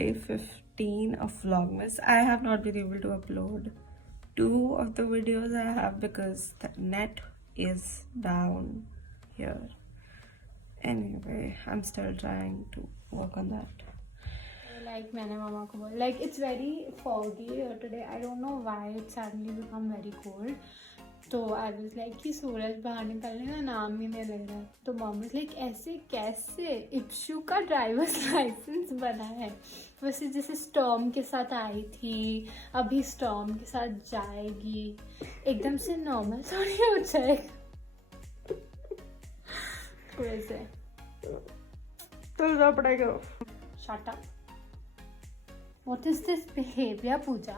day 15 of Vlogmas. I have not been able to upload 2 of the videos I have because the net is down here. Anyway, I'm still trying to work on that. Like मैंने मामा को बोला, like it's very foggy here today. I don't know why it suddenly become very cold. तो I was like कि सूरज बाहर निकलने का नाम ही नहीं ले रहा है. तो मॉम was like ऐसे कैसे इप्शू का ड्राइवर्स लाइसेंस बना है, वैसे जैसे स्टॉर्म के साथ आई थी, अभी स्टॉर्म के साथ जाएगी, एकदम से नॉर्मल थोड़ी हो जाएगा. वैसे तो जा पढ़ाई करो. Shut up. What is this behavior, Pooja?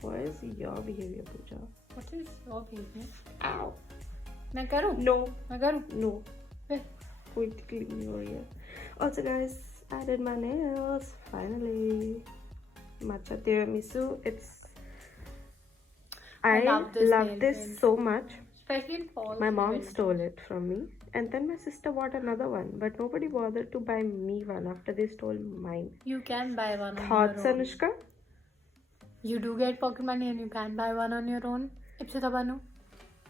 What is your behavior, Pooja? What is your behavior? Ow. मैं करूँ? No. मैं करूँ? No. फिर? Wait, clean your ear. Also, guys, I did my nails finally. Matcha tiramisu. I love this so much. Especially in fall. My mom stole it from me, and then my sister bought another one, but nobody bothered to buy me one after they stole mine. You can buy one on Thoughts, your own. Anushka? You do get pocket money and you can buy one on your own. Ipsita Banu.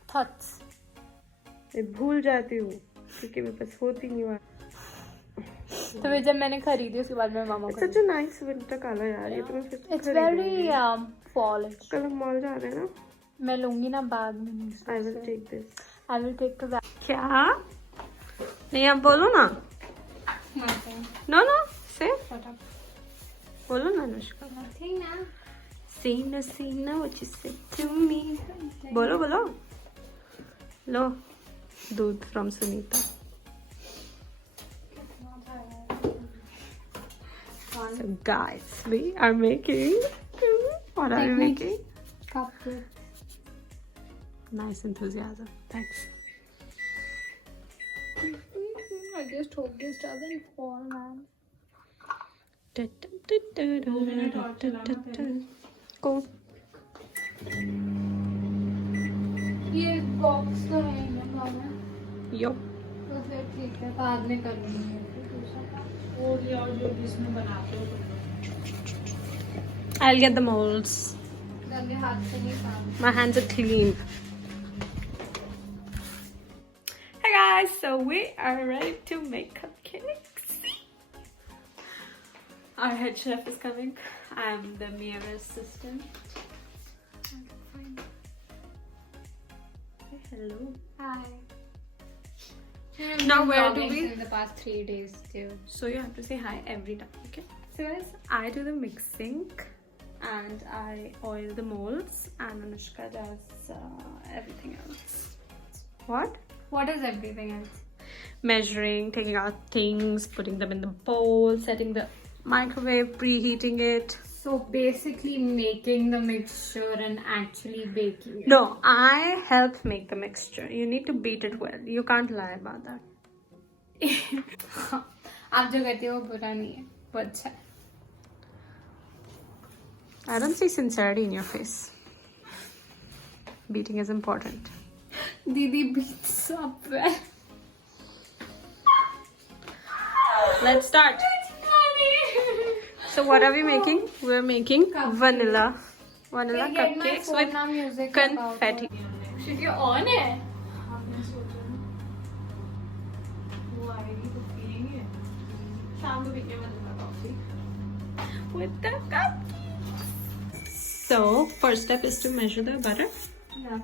Thoughts? मैं भूल जाती हूँ क्योंकि मेरे पास होती नहीं है. तो फिर जब मैंने खरीदी उसके बाद मैं मामा को. It's such a nice winter color यार. ये तो मैं फिर It's very fallish. कल हम मॉल जा रहे हैं ना. मैं लूंगी ना बैग में. I will take this. I will take the bag. क्या? नहीं आप बोलो ना. Nothing. No, say. Shut up. बोलो ना अनुष्का. Nothing ना. See na what you said to me. बोलो. लो दूध from Sunita. So guys, we are making. What are we making? Cupcake. Nice enthusiasm. Thanks. I just hope this doesn't fall, man. Cool. ये box तो है ही ना मामा. Yo. तो फिर ठीक है, बाद में कर लूंगी. और जो इसमें बनाते हो. I'll get the molds. जल्दी हाथ से नहीं काम. My hands are clean. Hey guys, so we are ready to make cupcakes. Our head chef is coming. I'm the mere assistant. Say hello. Hi. Now where do we? In the past 3 days too. So you have to say hi every time, okay? So guys, I do the mixing and I oil the molds, and Anushka does everything else. What? What is everything else? Measuring, taking out things, putting them in the bowl, setting the microwave, preheating it. So basically making the mixture and actually baking it. No, I help make the mixture. You need to beat it well. You can't lie about that. आप जो कहते हो वो बुरा नहीं है, वो अच्छा है. I don't see sincerity in your face. Beating is important. दीदी beats up well. Let's start. So what are we making? We're making vanilla cupcakes with confetti. Should you on it? With the cupcakes. So first step is to measure the butter. Yeah.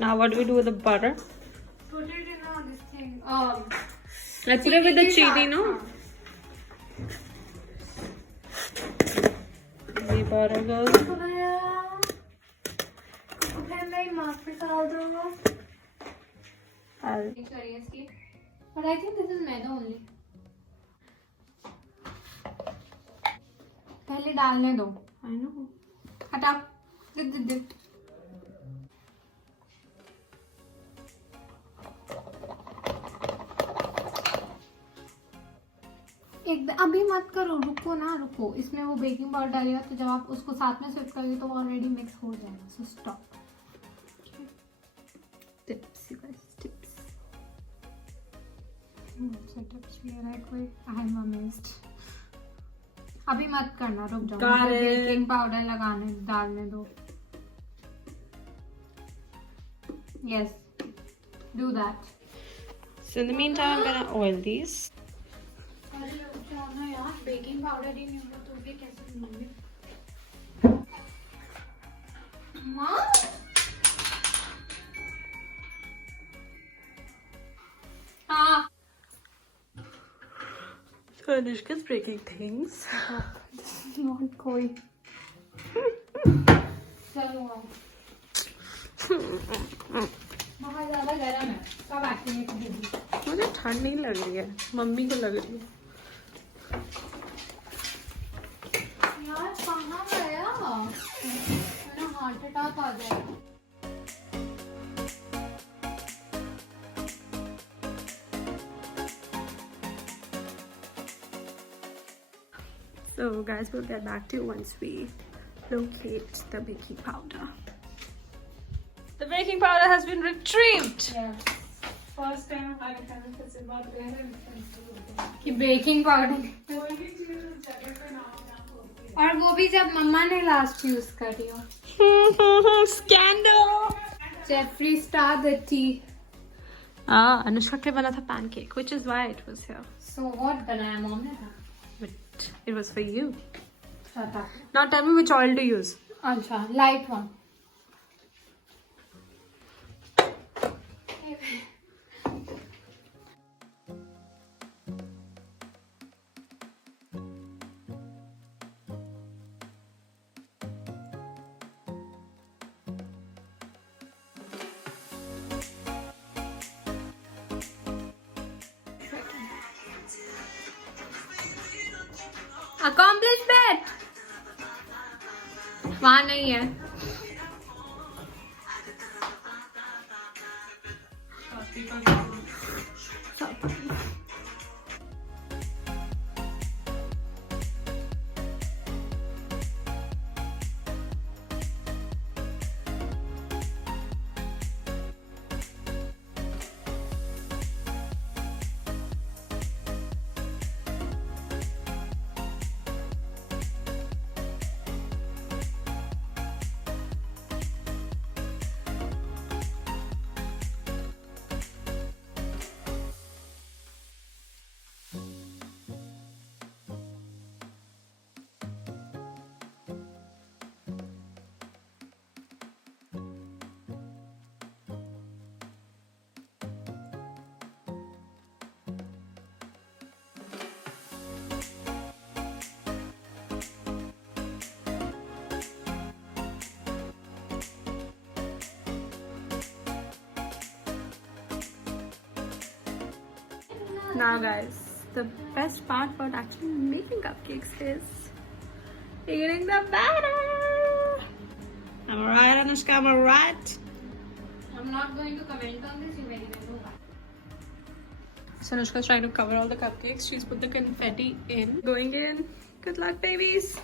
Now what do we do with the butter? Put it in this thing. Let's put it with the chili, no? The butter goes. But I think this is maida only. पहले डालने दो. I know. हटा. Dip. अभी मत करो, रुको. इसमें वो बेकिंग पाउडर डालेगा तो जब आप उसको साथ में स्विच करोगे तो ऑलरेडी मिक्स हो जाएगा. So stop. setups here है कोई? I am amazed. अभी मत करना, रुक जाओ. Got मुझे it. बेकिंग पाउडर लगाने डालने दो. Yes, do that. So in the meantime, I'm gonna oil these. अरे रुक जाओ ना यार, बेकिंग पाउडर ही नहीं होगा तो भी कैसे बनाऊंगी? माँ? हाँ. So Anushka's breaking things. Not कोई. चलो आओ. बहुत ज़्यादा गर्म है. कब आती है कभी? मुझे ठंड नहीं लग रही है, मम्मी को लग रही है. यार कहाँ गया? मेरा हार्ट अटैक आ जाएगा. So guys, we'll get back to you once we locate the baking powder. The baking powder has been retrieved. Yes. First time हमारे घर में से बात कर रहे हैं कि बेकिंग पाउडर और वो भी जब मम्मा ने लास्ट यूज करी हो. Scandal. Jeffrey star the T. Ah, Anushka के लिए बना था pancake, which is why it was here. So what बनाया मॉम ने? But it was for you. Shut up. Now tell me which oil to use. अच्छा, light one. Accomplishment. वहाँ नहीं है. Now guys, the best part about actually making cupcakes is eating the batter. Am I right, Anushka? Am I right? I'm not going to comment on this. You very well know why. So Anushka's trying to cover all the cupcakes. She's put the confetti in. Going in. Good luck, babies.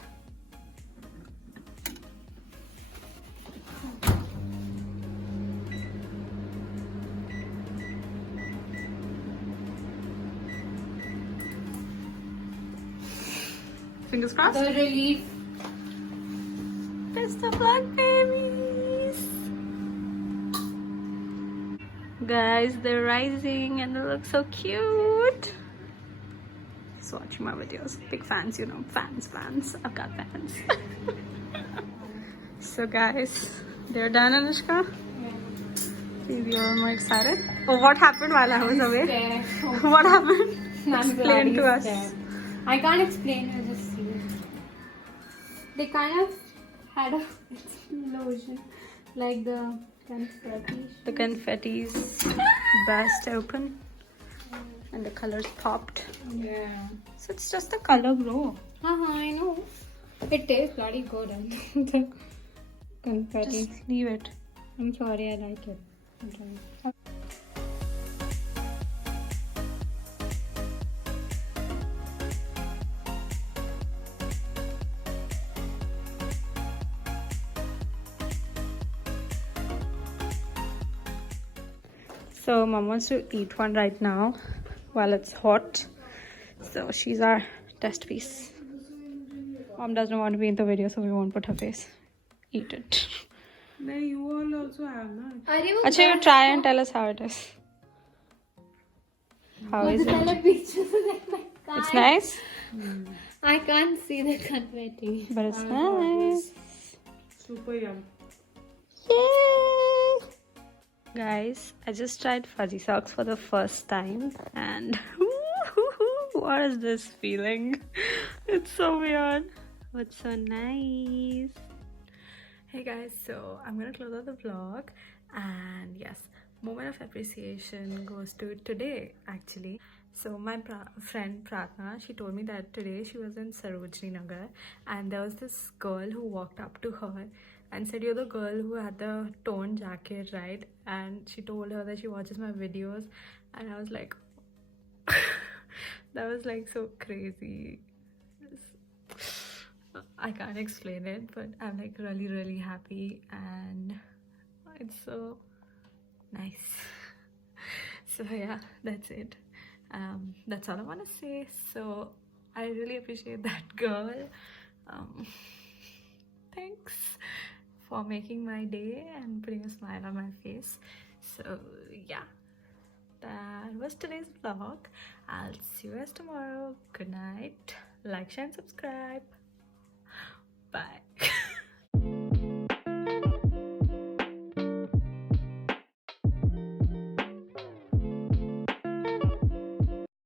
Fingers crossed. The relief. Best of luck, babies. Guys, they're rising and they look so cute. Just watching my videos. Big fans, you know. Fans. I've got fans. So guys, they're done, Anushka. Please, you're more excited. Oh, what happened while I was away? Scared. What happened? I'm Explain to bloody us. scared. I can't explain, you just see it. They kind of had a explosion, like the confetti. The confetti's burst open and the colors popped. Yeah. So it's just the color glow. I know. It tastes bloody good. And the confetti. Just leave it. I'm sorry, I like it. I'm sorry. So mom wants to eat one right now. while it's hot. So she's our test piece. Mom doesn't want to be in the video, so we won't put her face. Eat it. No, you all also have, no? Actually, you try and tell us how it is. How is it? It's nice? I can't see the confetti. But it's nice. Super yum. Yay! Guys, I just tried fuzzy socks for the first time and what is this feeling? It's so weird but so nice. Hey guys, so I'm gonna close out the vlog, and yes, moment of appreciation goes to today actually. So my friend Pratna, she told me that today she was in Sarojini Nagar and there was this girl who walked up to her and said, "You're the girl who had the torn jacket, right?" And she told her that she watches my videos, and I was like that was like so crazy. I can't explain it, but I'm like really happy and it's so nice. So yeah, that's it. That's all I want to say. So I really appreciate that girl. Thanks for making my day and putting a smile on my face. So yeah, that was today's vlog. I'll see you guys tomorrow. Good night. Like, share and subscribe. Bye.